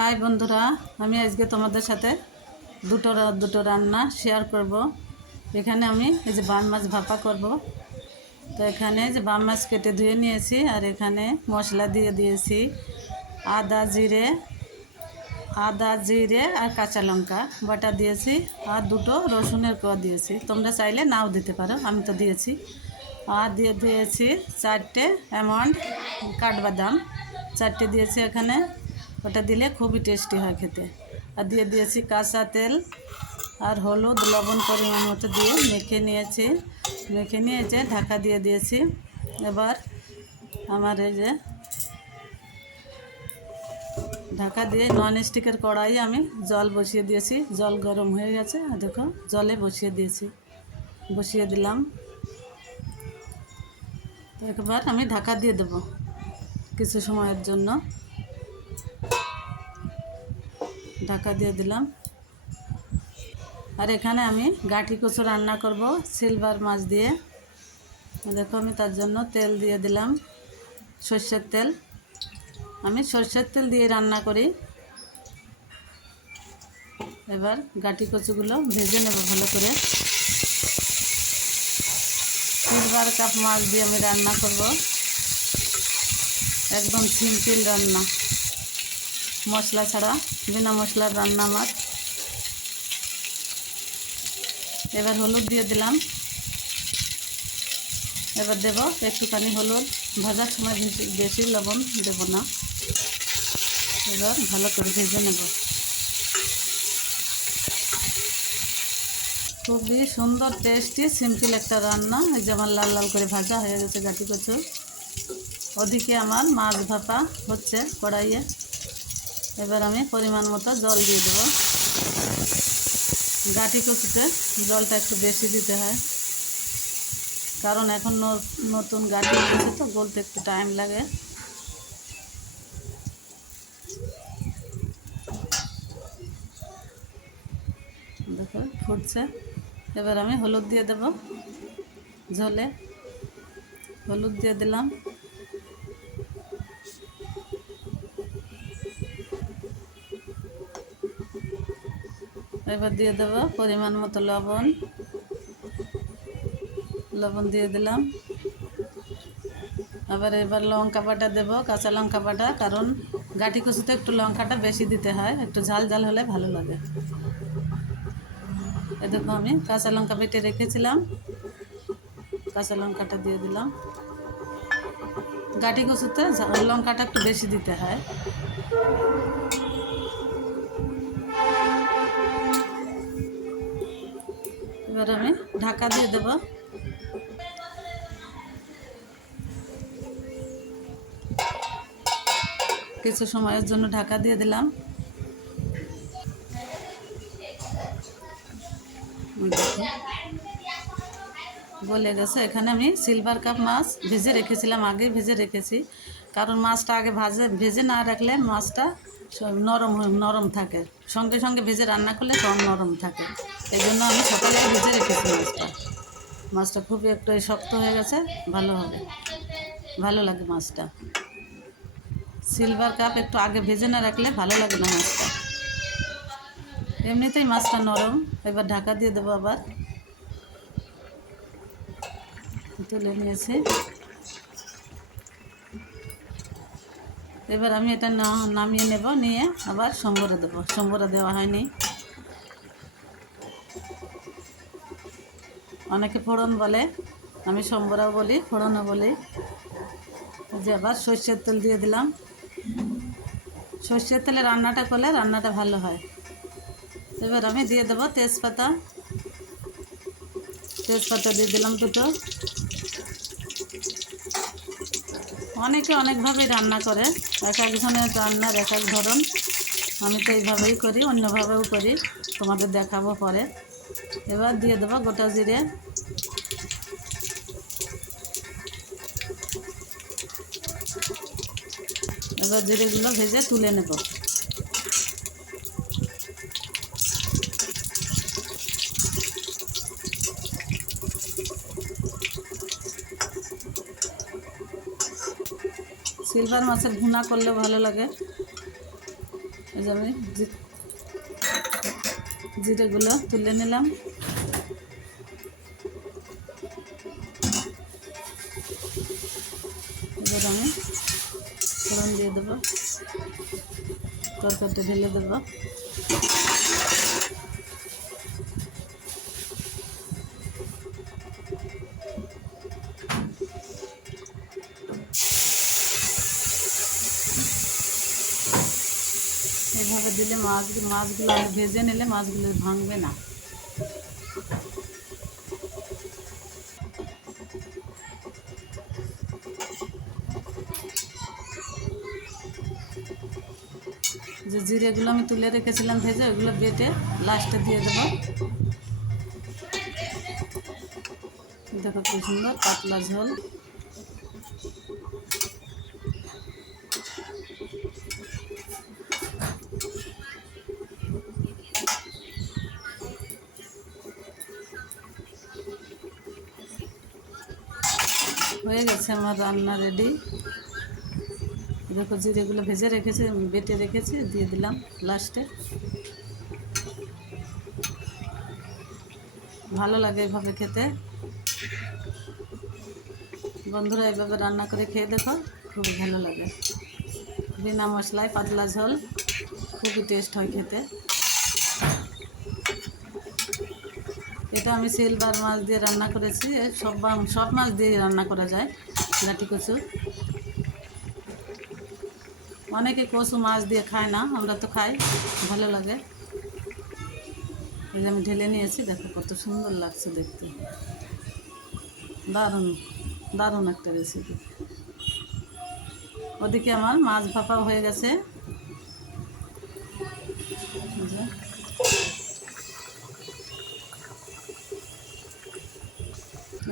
High বন্ধুরা, আমি আজকে তোমাদের সাথে দুটো রান্না শেয়ার করব। এখানে আমি এই যে বান মাছ ভাপা করব। তো এখানে যে বান মাছ কেটে ধুয়ে নিয়েছি, আর এখানে মশলা দিয়ে দিয়েছি আদা জিরে আর কাঁচা লঙ্কা বাটা দিয়েছি, আর দুটো রসুনের কোয়া দিয়েছি। তোমরা চাইলে নাও দিতে পারো, আমি তো দিয়েছি। আর দিয়ে দিয়েছি 4টে অ্যামন্ড কাঠবাদাম, 4টে দিয়েছি এখানে। ওটা দিলে খুবই টেস্টি হয় খেতে। আর দিয়ে দিয়েছি কাঁচা তেল আর হলুদ লবণ পরিমাণ মতো দিয়ে মেখে নিয়েছে ঢাকা দিয়ে দিয়েছি। এবার আমার এই যে ঢাকা দিয়ে নন স্টিকের কড়াই আমি জল বসিয়ে দিয়েছি। জল গরম হয়ে গেছে, আর দেখো জলে বসিয়ে দিলাম। তো একবার আমি ঢাকা দিয়ে দেব কিছু সময়ের জন্য। ঢাকা দিয়ে দিলাম। আর এখানে আমি গাঁটি কচু রান্না করব সিলভার মাছ দিয়ে। দেখো আমি তার জন্য তেল দিয়ে দিলাম, সর্ষের তেল। আমি সর্ষের তেল দিয়ে রান্না করি। এবার গাঁটি কচুগুলো ভেজে নেব ভালো করে। সিলভার কাপ মাছ দিয়ে আমি রান্না করব, একদম সিম্পল রান্না, মশলা ছাড়া, বিনা মশলার রান্না মাছ। এবার হলুদ দিয়ে দিলাম। এবার দেব একটুখানি হলুদ, ভাজার সময় বেশি লবণ দেব না। এবার ভালো করে ভেজে নেব। খুবই সুন্দর টেস্টি সিম্পল একটা রান্না। এই যে আমার লাল লাল করে ভাজা হয়ে গেছে গাঁটি কচু। ওদিকে আমার মাছ ভাপা হচ্ছে কড়াইয়ে। এবার আমি পরিমাণ মতো জল দিয়ে দেবো। গাঁটি কচুতে জলটা একটু বেশি দিতে হয়, কারণ এখন নতুন গাঁটি হয়েছে তো গলতে একটু টাইম লাগে। দেখো ফুটছে। এবার আমি হলুদ দিয়ে দেব। ঝোলে হলুদ দিয়ে দিলাম। এবার দিয়ে দেব পরিমাণ মতো লবণ দিয়ে দিলাম। এবার লঙ্কা বাটা দেব, কাঁচা লঙ্কা বাটা, কারণ গাঁটি কচুতে একটু লঙ্কাটা বেশি দিতে হয়, একটু ঝাল ঝাল হলে ভালো লাগে। এ দেখো আমি কাঁচা লঙ্কা বেটে রেখেছিলাম, কাঁচা লঙ্কাটা দিয়ে দিলাম। গাঁটি কচুতে লঙ্কাটা একটু বেশি দিতে হয়। এবার আমি ঢাকা দিয়ে দেব। কিছু সময়ের জন্য ঢাকা দিয়ে দিলাম। গলে গেছে। এখানে আমি সিলভার কাপ মাছ ভেজে রেখেছিলাম, আগে ভেজে রেখেছি, কারণ মাছটা আগে ভেজে না রাখলে মাছটা নরম থাকে, সঙ্গে সঙ্গে ভেজে রান্না করলে কম নরম থাকে। এই জন্য আমি সকালে ভেজে রেখেছি মাছটা খুবই একটু শক্ত হয়ে গেছে, ভালো লাগে মাছটা। সিলভার কাপ একটু আগে ভেজে না রাখলে ভালো লাগে না মাছটা, এমনিতেই মাছটা নরম। এবার ঢাকা দিয়ে দেবো, আবার তুলে নিয়েছি। এবার আমি এটা নামিয়ে নেব, নিয়ে আবার সম্বরে দেবো। সম্বরে দেওয়া হয়নি, অনেকে ফোড়ন বলে, আমি সম্বরাও বলি, ফোড়নও বলি। যে আবার সর্ষের তেল দিয়ে দিলাম। সর্ষের তেলে রান্নাটা করলে রান্নাটা ভালো হয়। এবার আমি দিয়ে দেবো তেজপাতা দিয়ে দিলাম দুটো। অনেকে অনেকভাবেই রান্না করে, এক একজনের রান্নার এক এক ধরন। আমি তো এইভাবেই করি, অন্যভাবেও করি, তোমাদের দেখাবো পরে। এবার দিয়ে দেবো গোটা জিরে। এবার জিরেগুলো ভেজে তুলে নেব। সিলভার মাছের ভুনা করলে ভালো লাগে। এই যে আমি জিরেগুলো তুলে নিলাম। এবার আমি ফোড়ন দিয়ে দেবো, তরকারিটা ঢেলে দেবো। এইভাবে দিলে মাছগুলো আগে ভেজে নিলে মাছগুলো ভাঙবে না। যে জিরেগুলো আমি তুলে রেখেছিলাম ভেজে, ওইগুলো বেটে লাস্টে দিয়ে দেবো। দেখো কি সুন্দর পাতলা ঝোল। হয়ে গেছে আমার রান্না রেডি। দেখো জিরেগুলো ভেজে রেখেছি, বেটে রেখেছি, দিয়ে দিলাম লাস্টে। ভালো লাগে এভাবে খেতে। বন্ধুরা এভাবে রান্না করে খেয়ে দেখো, খুব ভালো লাগে। বিনা মশলায় পাতলা ঝোল, খুবই টেস্ট হয় খেতে। এটা আমি সিলভার মাছ দিয়ে রান্না করেছি। সব মাছ দিয়ে রান্না করা যায়। লাটি কচু, অনেকে কচু মাছ দিয়ে খায় না, আমরা তো খাই, ভালো লাগে। এই যে আমি ঢেলে নিয়েছি, দেখো কত সুন্দর লাগছে দেখতে। দারুণ দারুণ একটা রেসিপি। ওদিকে আমার মাছ ভাপা হয়ে গেছে।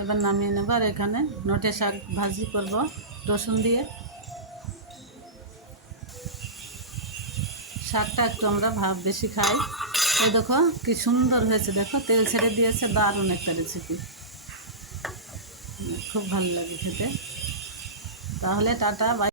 এবার নামিয়ে নেব। আর এখানে নোটে শাক ভাজি করব রসুন দিয়ে। শাকটা একটু আমরা বেশি খাই। এই দেখো কি সুন্দর হয়েছে, দেখো তেল ছেড়ে দিয়েছে। দারুণ একটা রেসিপি, খুব ভালো লাগে খেতে। তাহলে টাটা, বাই।